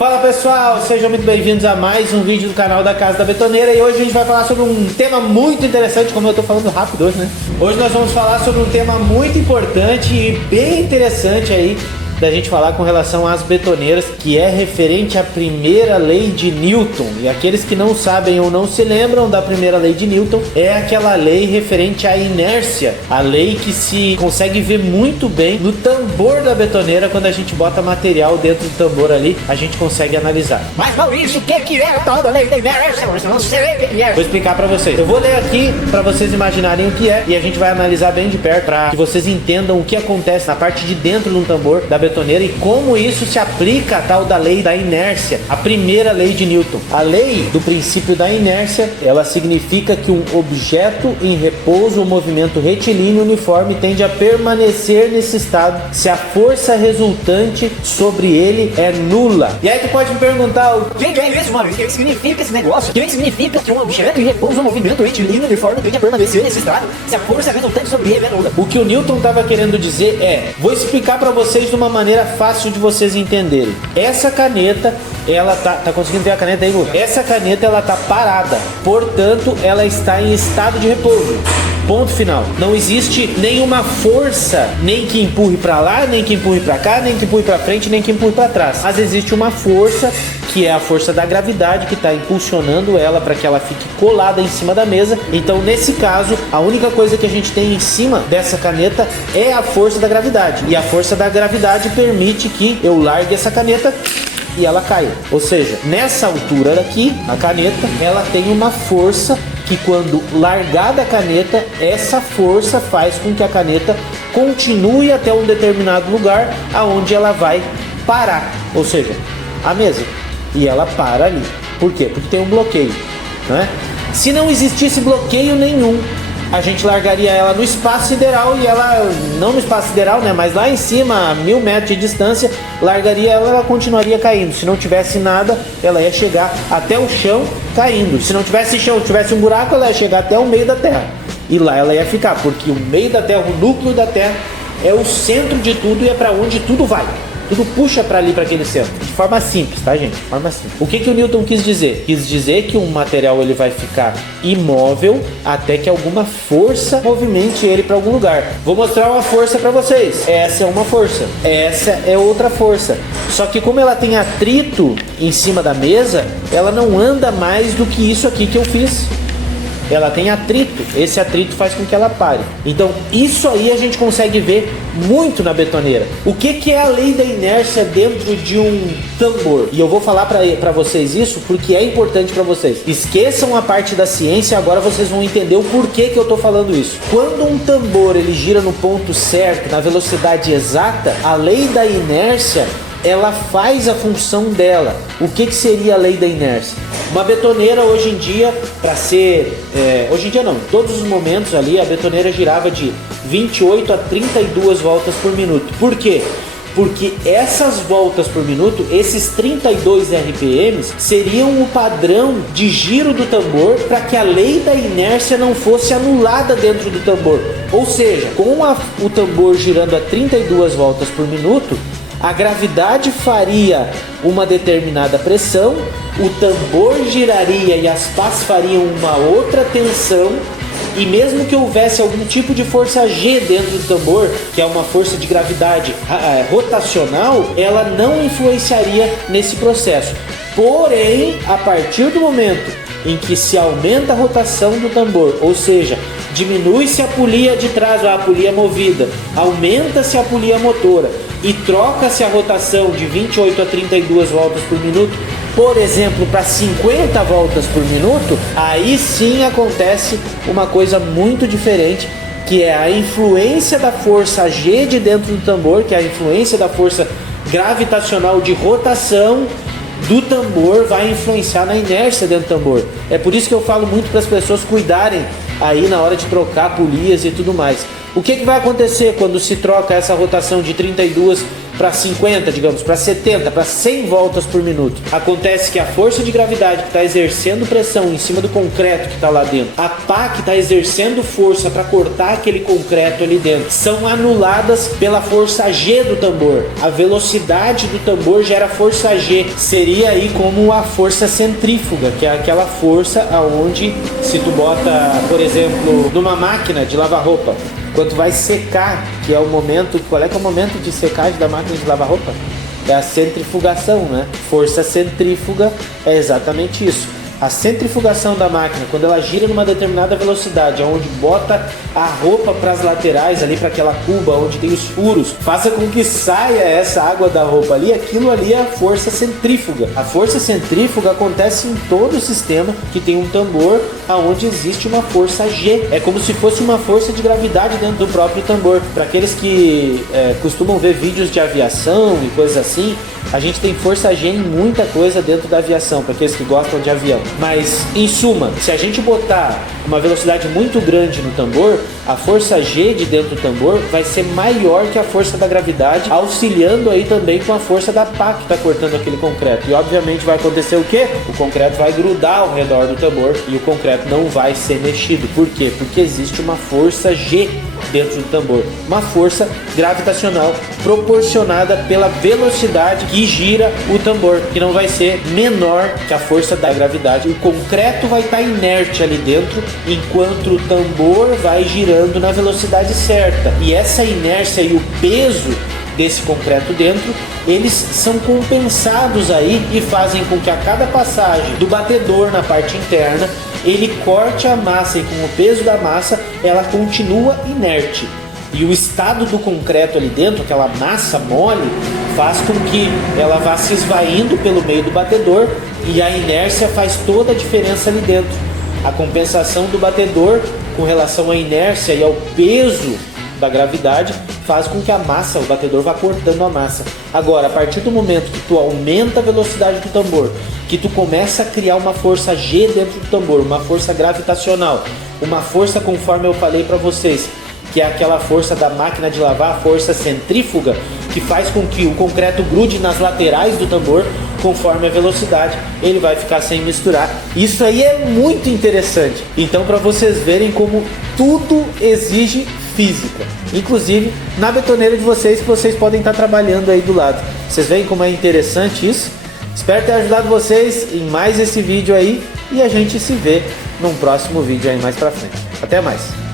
Fala pessoal, sejam muito bem-vindos a mais um vídeo do canal da Casa da Betoneira. E hoje a gente vai falar sobre um tema muito interessante, como eu tô falando rápido hoje, né? Hoje nós vamos falar sobre um tema muito importante e bem interessante aí da gente falar com relação às betoneiras, que é referente à primeira lei de Newton. E aqueles que não sabem ou não se lembram da primeira lei de Newton, é aquela lei referente à inércia, a lei que se consegue ver muito bem no tambor da betoneira. Quando a gente bota material dentro do tambor ali, a gente consegue analisar. Mas Maurício, o que é a tal da lei da inércia? Eu não sei o que é. Vou explicar pra vocês. Eu vou ler aqui pra vocês imaginarem o que é, e a gente vai analisar bem de perto pra que vocês entendam o que acontece na parte de dentro de um tambor da betoneira e como isso se aplica a tal da lei da inércia, a primeira lei de Newton. A lei do princípio da inércia, ela significa que um objeto em repouso ou movimento retilíneo uniforme tende a permanecer nesse estado se a força resultante sobre ele é nula. E aí tu pode me perguntar o que é isso, Maurício? O que significa esse negócio? O que significa que um objeto em repouso ou movimento retilíneo uniforme tende a permanecer nesse estado se a força resultante sobre ele é nula? O que o Newton estava querendo dizer é, vou explicar para vocês de uma maneira fácil de vocês entenderem. Essa caneta, ela tá conseguindo ver a caneta aí, Lu? Essa caneta, ela tá parada, portanto, ela está em estado de repouso. Ponto final. Não existe nenhuma força, nem que empurre para lá, nem que empurre para cá, nem que empurre para frente, nem que empurre para trás. Mas existe uma força, que é a força da gravidade, que está impulsionando ela para que ela fique colada em cima da mesa. Então, nesse caso, a única coisa que a gente tem em cima dessa caneta é a força da gravidade. E a força da gravidade permite que eu largue essa caneta e ela caia. Ou seja, nessa altura daqui, a caneta, ela tem uma força que, quando largada a caneta, essa força faz com que a caneta continue até um determinado lugar aonde ela vai parar. Ou seja, a mesa. E ela para ali. Por quê? Porque tem um bloqueio, né? Se não existisse bloqueio nenhum, a gente largaria ela no espaço sideral e ela, não no espaço sideral, né? Mas lá em cima, a 1000 metros de distância, largaria ela, ela continuaria caindo. Se não tivesse nada, ela ia chegar até o chão caindo. Se não tivesse chão, tivesse um buraco, ela ia chegar até o meio da Terra. E lá ela ia ficar, porque o meio da Terra, o núcleo da Terra, é o centro de tudo e é para onde tudo vai. Tudo puxa para ali, para aquele centro. De forma simples, tá, gente? De forma simples. O que o Newton quis dizer? Quis dizer que um material ele vai ficar imóvel até que alguma força movimente ele para algum lugar. Vou mostrar uma força para vocês. Essa é uma força. Essa é outra força. Só que como ela tem atrito em cima da mesa, ela não anda mais do que isso aqui que eu fiz. Ela tem atrito, esse atrito faz com que ela pare. Então isso aí a gente consegue ver muito na betoneira. O que é a lei da inércia dentro de um tambor? E eu vou falar para vocês isso porque é importante para vocês. Esqueçam a parte da ciência, agora vocês vão entender o porquê que eu tô falando isso. Quando um tambor ele gira no ponto certo, na velocidade exata, a lei da inércia ela faz a função dela. O que seria a lei da inércia? Uma betoneira hoje em dia, para ser... hoje em dia não, em todos os momentos ali, a betoneira girava de 28 a 32 voltas por minuto. Por quê? Porque essas voltas por minuto, esses 32 RPMs, seriam o padrão de giro do tambor para que a lei da inércia não fosse anulada dentro do tambor. Ou seja, com o tambor girando a 32 voltas por minuto, a gravidade faria uma determinada pressão, o tambor giraria e as pás fariam uma outra tensão, e mesmo que houvesse algum tipo de força G dentro do tambor, que é uma força de gravidade rotacional, ela não influenciaria nesse processo. Porém, a partir do momento em que se aumenta a rotação do tambor, ou seja, diminui-se a polia de trás, a polia movida, aumenta-se a polia motora e troca-se a rotação de 28 a 32 voltas por minuto, por exemplo, para 50 voltas por minuto, aí sim acontece uma coisa muito diferente, que é a influência da força G de dentro do tambor, que é a influência da força gravitacional de rotação do tambor vai influenciar na inércia dentro do tambor. É por isso que eu falo muito para as pessoas cuidarem aí na hora de trocar polias e tudo mais. O que vai acontecer quando se troca essa rotação de 32 para 50, digamos, para 70, para 100 voltas por minuto. Acontece que a força de gravidade que está exercendo pressão em cima do concreto que está lá dentro, a pá que está exercendo força para cortar aquele concreto ali dentro, são anuladas pela força G do tambor. A velocidade do tambor gera força G. Seria aí como a força centrífuga, que é aquela força aonde, se tu bota, por exemplo, numa máquina de lavar roupa, quando vai secar, que é o momento, qual é que é o momento de secagem da máquina de lavar roupa? É a centrifugação, né? Força centrífuga é exatamente isso. A centrifugação da máquina, quando ela gira numa determinada velocidade, onde bota a roupa para as laterais, ali para aquela cuba onde tem os furos, faça com que saia essa água da roupa ali, aquilo ali é a força centrífuga. A força centrífuga acontece em todo o sistema que tem um tambor aonde existe uma força G. É como se fosse uma força de gravidade dentro do próprio tambor. Para aqueles que costumam ver vídeos de aviação e coisas assim, a gente tem força G em muita coisa dentro da aviação, para aqueles que gostam de avião. Mas, em suma, se a gente botar uma velocidade muito grande no tambor, a força G de dentro do tambor vai ser maior que a força da gravidade, auxiliando aí também com a força da pá que está cortando aquele concreto. E, obviamente, vai acontecer o quê? O concreto vai grudar ao redor do tambor e o concreto não vai ser mexido. Por quê? Porque existe uma força G dentro do tambor, uma força gravitacional proporcionada pela velocidade que gira o tambor, que não vai ser menor que a força da gravidade. O concreto vai estar inerte ali dentro, enquanto o tambor vai girando na velocidade certa. E essa inércia e o peso desse concreto dentro, eles são compensados aí e fazem com que a cada passagem do batedor na parte interna, ele corte a massa e com o peso da massa, ela continua inerte. E o estado do concreto ali dentro, aquela massa mole, faz com que ela vá se esvaindo pelo meio do batedor e a inércia faz toda a diferença ali dentro. A compensação do batedor com relação à inércia e ao peso da gravidade faz com que a massa, o batedor vá cortando a massa. Agora, a partir do momento que tu aumenta a velocidade do tambor, que tu começa a criar uma força G dentro do tambor, uma força gravitacional, uma força, conforme eu falei para vocês, que é aquela força da máquina de lavar, a força centrífuga, que faz com que o concreto grude nas laterais do tambor, conforme a velocidade, ele vai ficar sem misturar. Isso aí é muito interessante. Então, para vocês verem como tudo exige física, inclusive na betoneira de vocês, que vocês podem estar trabalhando aí do lado. Vocês veem como é interessante isso? Espero ter ajudado vocês em mais esse vídeo aí e a gente se vê num próximo vídeo aí mais pra frente. Até mais!